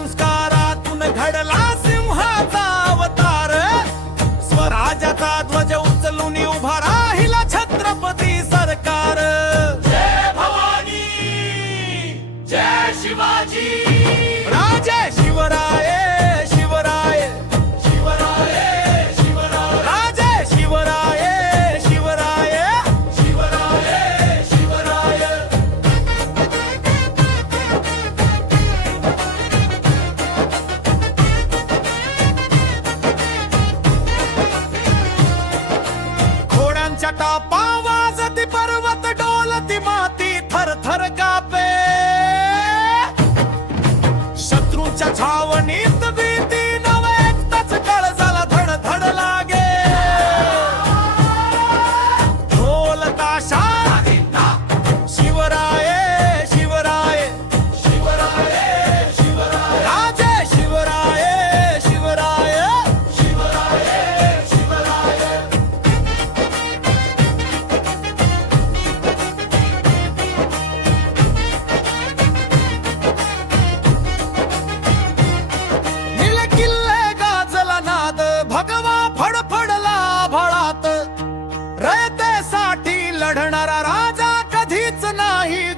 संस्कारातून घडला सिंहाचा अवतार. स्वराज्याचा ध्वज उचलून उभा राहिला छत्रपती सरकार. जय भवानी जय शिवाजी. राजे शिवराये घोड्यांच्या टापा वाजती पर्वत डोलती माती थर थर कापे. शत्रूच्या छावणीत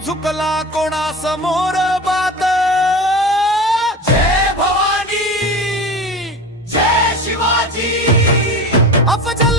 झुकला कोणा समोर बात? जय भवानी जय शिवाजी. अफजल